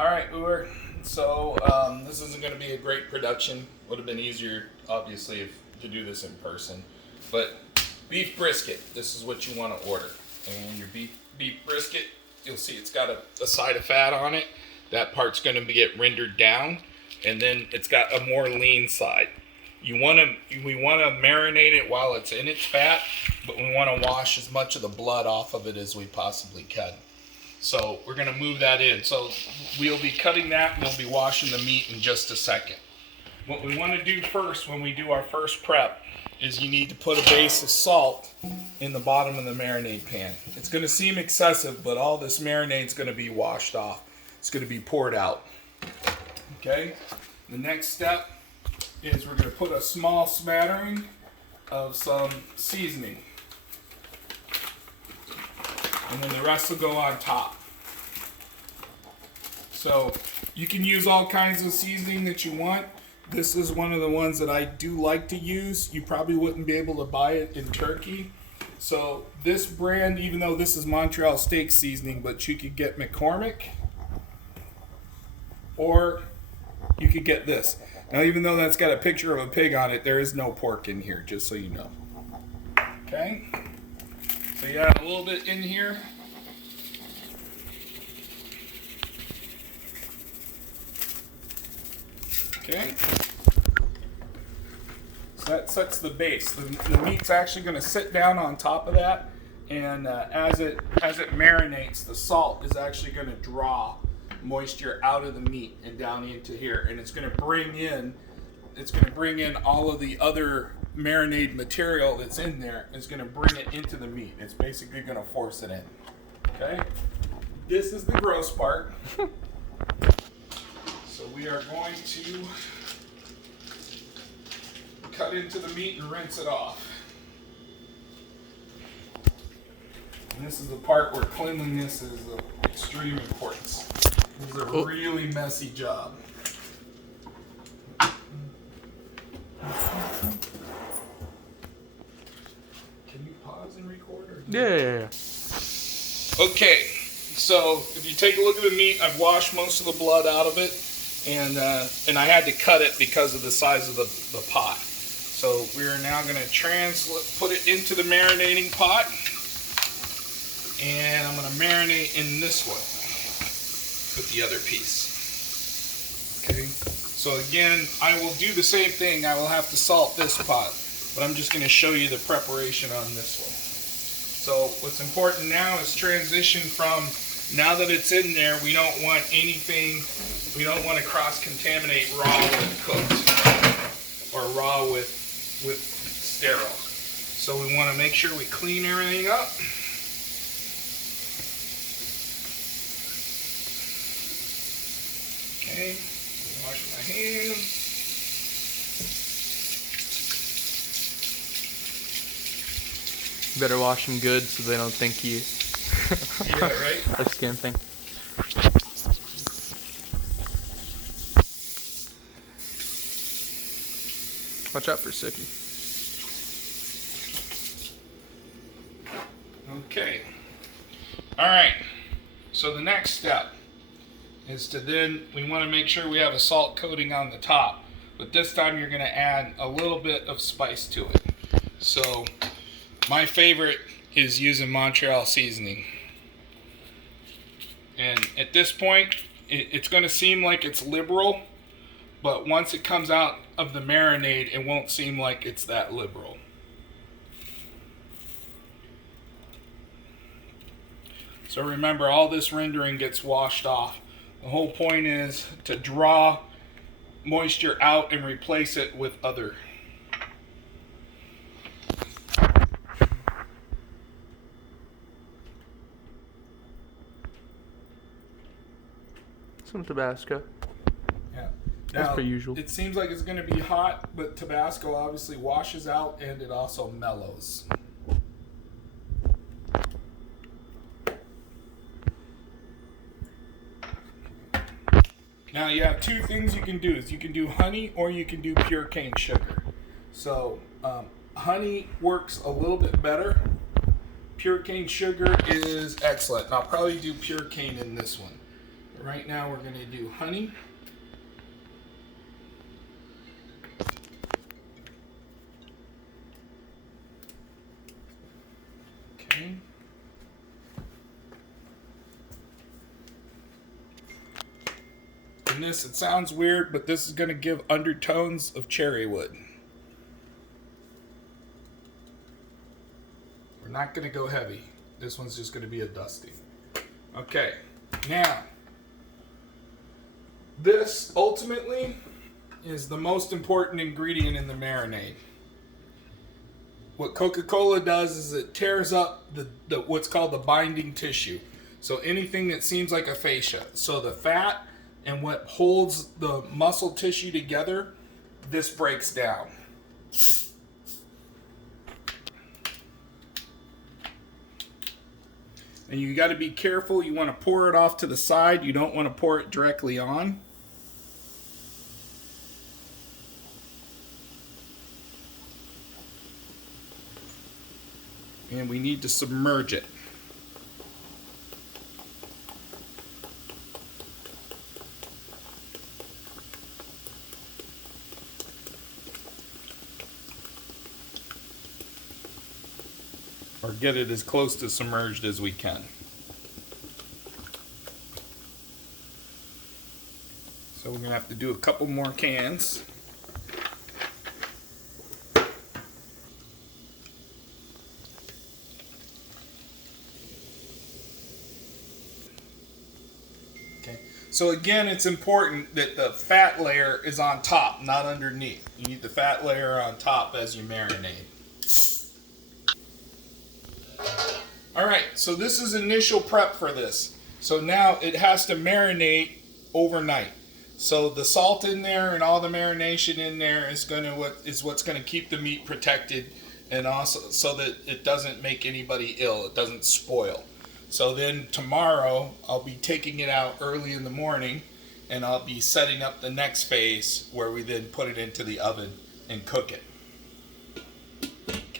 All right, Uwer. So this isn't going to be a great production. Would have been easier, obviously, to do this in person. But beef brisket, this is what you want to order. And your beef brisket, you'll see it's got a side of fat on it. That part's going to get rendered down, and then it's got a more lean side. We want to marinate it while it's in its fat, but we want to wash as much of the blood off of it as we possibly can. So we're going to move that in. So we'll be cutting that and we'll be washing the meat in just a second. What we want to do first when we do our first prep is you need to put a base of salt in the bottom of the marinade pan. It's going to seem excessive, but all this marinade is going to be washed off. It's going to be poured out. Okay? The next step is we're going to put a small smattering of some seasoning. And then the rest will go on top. So you can use all kinds of seasoning that you want. This is one of the ones that I do like to use. You probably wouldn't be able to buy it in Turkey. So this brand, even though this is Montreal steak seasoning, but you could get McCormick or you could get this. Now, even though that's got a picture of a pig on it, there is no pork in here, just so you know. Okay? So you add a little bit in here. Okay. So that sets the base. The meat's actually going to sit down on top of that, and as it marinates, the salt is actually going to draw moisture out of the meat and down into here, and it's going to bring in all of the other marinade material that's in there. It's going to bring it into the meat. It's basically going to force it in. Okay? This is the gross part. So we are going to cut into the meat and rinse it off. And this is the part where cleanliness is of extreme importance. This is a really messy job. Can you pause and record? Or Yeah. Okay, so if you take a look at the meat, I've washed most of the blood out of it, and I had to cut it because of the size of the pot. So we are now going to put it into the marinating pot, and I'm going to marinate in this one with the other piece. Okay, so again, I will do the same thing. I will have to salt this pot, but I'm just going to show you the preparation on this one. So what's important now is transition from, now that it's in there, we don't want to cross-contaminate raw with cooked or raw with sterile. So we want to make sure we clean everything up. Okay, wash my hands. Better wash them good so they don't think you Yeah, right? are skimping. Watch out for Sookie. Okay. All right. So the next step is to then, we want to make sure we have a salt coating on the top. But this time you're going to add a little bit of spice to it. So my favorite is using Montreal seasoning. And at this point, it's going to seem like it's liberal, but once it comes out of the marinade, it won't seem like it's that liberal. So remember, all this rendering gets washed off. The whole point is to draw moisture out and replace it with other. Some Tabasco. Yeah. As per usual. It seems like it's going to be hot, but Tabasco obviously washes out and it also mellows. Now you have two things you can do. Is you can do honey or you can do pure cane sugar. So honey works a little bit better. Pure cane sugar is excellent. And I'll probably do pure cane in this one. Right now we're going to do honey. Okay. And this, it sounds weird, but this is going to give undertones of cherry wood. We're not going to go heavy. This one's just going to be a dusty. Okay, now, this ultimately is the most important ingredient in the marinade. What Coca-Cola does is it tears up the what's called the binding tissue. So anything that seems like a fascia. So the fat and what holds the muscle tissue together, this breaks down. And you got to be careful. You want to pour it off to the side. You don't want to pour it directly on. And we need to submerge it. Or get it as close to submerged as we can. So we're going to have to do a couple more cans. Okay. So again, it's important that the fat layer is on top, not underneath. You need the fat layer on top as you marinate. Alright, so this is initial prep for this. So now it has to marinate overnight. So the salt in there and all the marination in there is what's going to keep the meat protected, and also so that it doesn't make anybody ill, it doesn't spoil. So then tomorrow I'll be taking it out early in the morning, and I'll be setting up the next phase where we then put it into the oven and cook it.